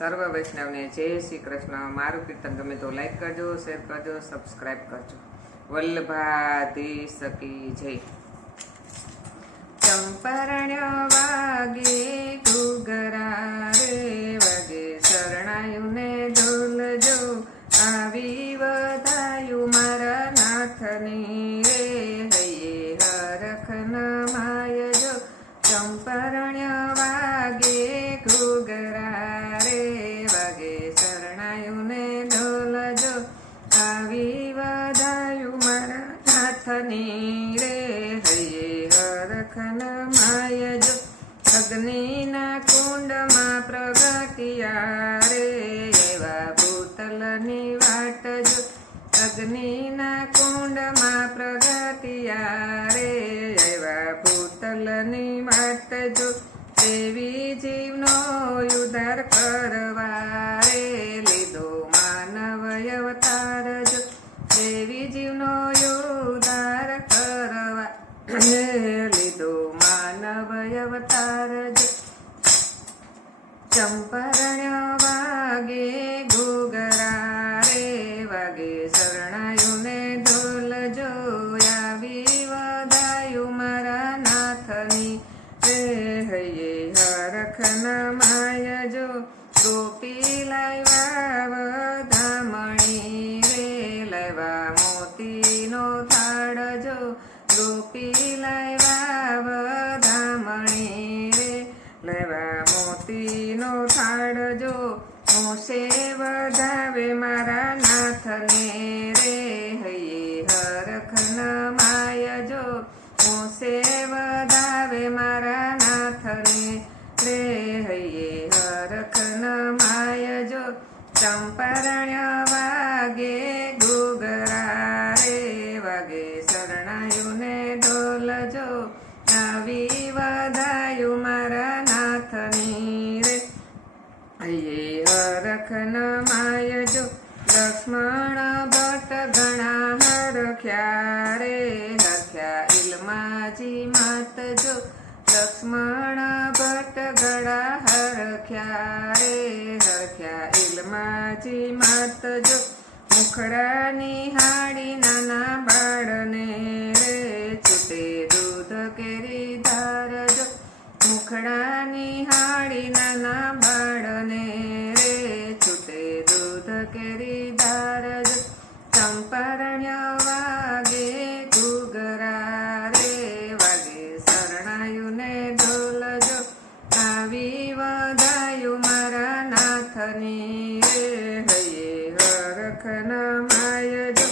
સર્વ વૈષ્ણવને જય શ્રી કૃષ્ણ। મારું કીર્તન ગમે તો લાઈક કરજો, શેર કરજો, સબસ્ક્રાઈબ કરજો। વલ્લભાધીશ કી જય। ચંપરણ્ય વાગે ઘૂઘરા રે વાગે, શરણાયું ને ઢોલજો, આવી વધાયું મારા નાથની રે, હૈયે હરખ નમાયજો। ચંપરણ્ય વાગે ઘૂઘરા રે વાગે, શરણાયું ને ઢોલજો, આવી વધાયું મારા નાથની રે, હૈયે હરખ નમાયજો। અગ્નિના કુંડમાં પ્રગટ્યા રે એવા ભૂતલની વાટજો, અગ્નિના કુંડમાં પ્રગટ્યા રે એવા ભૂતલની વાટજો, દેવી જીવનો ઉદ્ધાર કરવા રે લીધો માનવ અવતારજો, દેવી જીવનો ઉદ્ધાર કરવા લીધો માનવ અવતારજો। ચંપરણ્ય વાગે ઘૂઘરા રે વાગે, શરણાયું ને ઢોલજો, આવી વધાયું મારા નાથની રે, હૈયે હરખ નમાયજો। ગોપી લાવ્યા વધામણી રે લાવ્યા મોતીનો થાળજો, ગોપી લાવ્યા વધામણી રે લાવ્યા મોતીનો થાળજો, મોસે વધાવે મારા નાથને રે, હૈયે હરખ નમાયજો, મોસે વધાવે મારા નાથને રે, હૈયે હરખ નમાયજો। ચંપરણ્ય વાગે ઘૂઘરા રે વાગે, શરણાયું ને ઢોલજો, આવી વધાયું મારા નાથની રે, હૈયે હરખ નમાયજો। લક્ષ્મણ ભટ્ટ ઘણા હરખ્યા રે હરખ્યા ઇલમાજી માતજો, લક્ષ્મણ ભટ્ટ ઘણા હરખ્યા રે હરખ્યા ઇલમાજી માતજો, મુખડાની હાડી નાના બાળને રે છૂટે દૂધ કેરી ધારજો, મુખડાની હાડી નાના બાળને રે છૂટે દૂધ કેરી ધારજો। ચંપરણ્ય વાગે ઘૂઘરા રે વાગે, શરણાયું ને ઢોલજો, આવી વધાયું મારા નાથની રે, હૈયે હરખ નમાયજો।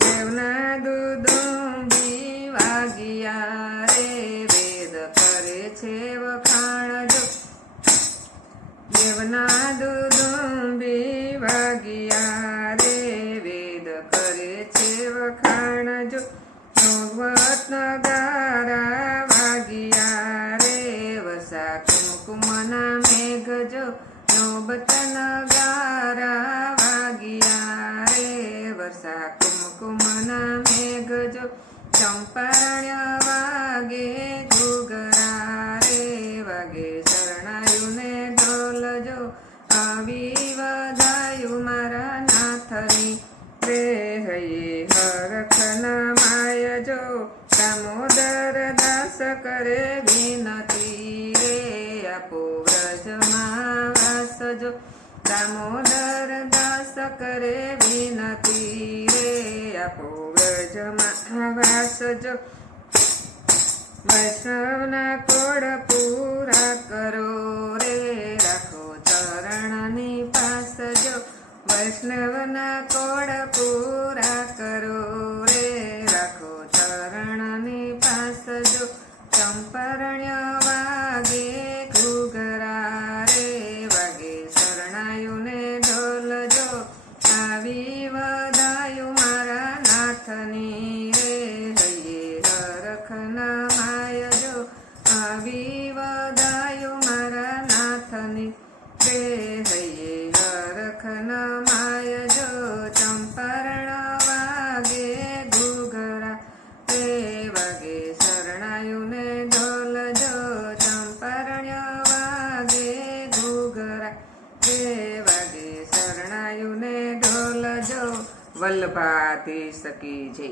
દેવના દુદુંબી વાગિયા રે વેદ કરે છે વખાણજો, દેવના દુદુંબી વાગિયા રે વેદ કરે છે વખાણજો, ભગવત નગારા વાગિયા રે વસા કુમકુમના મેઘજો, નોબત નગારા વાગિયા રે વસા કુમકુમના મેઘજો। ચંપરણ્ય વાગે ઘૂઘરા રે વાગે, શરણાયું ને ઢોલજો, આવી વધાયું મારા નાથની રે, હૈયે હરખ નમાયજો। દામોદર દાસ કરે વિનતી રે, આપો વ્રજમાં વાસજો, દામોદર દાસ કરે વિનતી રે, આપો વ્રજમાં વાસજો। વૈષ્ણવના કોડ પૂરા કરો રે રાખો ચરણની પાસજો, વૈષ્ણવના કોડ પૂરા કરો રે રાખો ચરણની પાસજો। ચંપરણ્ય વાગે ઘૂઘરા રે વાગે, શરણાયું ને ઢોલજો, આવી વધાયું મારા નાથની રે, હૈયે હરખ નમાયજો, આવી વધાયું મારા નાથની રે, હૈયે હરખ નમાયજો। ચંપરણ વાગે ઘૂઘરા રે વાગે, શરણાયું ને ઢોલજો, ચંપરણ્ય વાગે ઘૂઘરા વાગે શરણાયું ને ઢોલ જો વલ્લભાધીશ કી જય.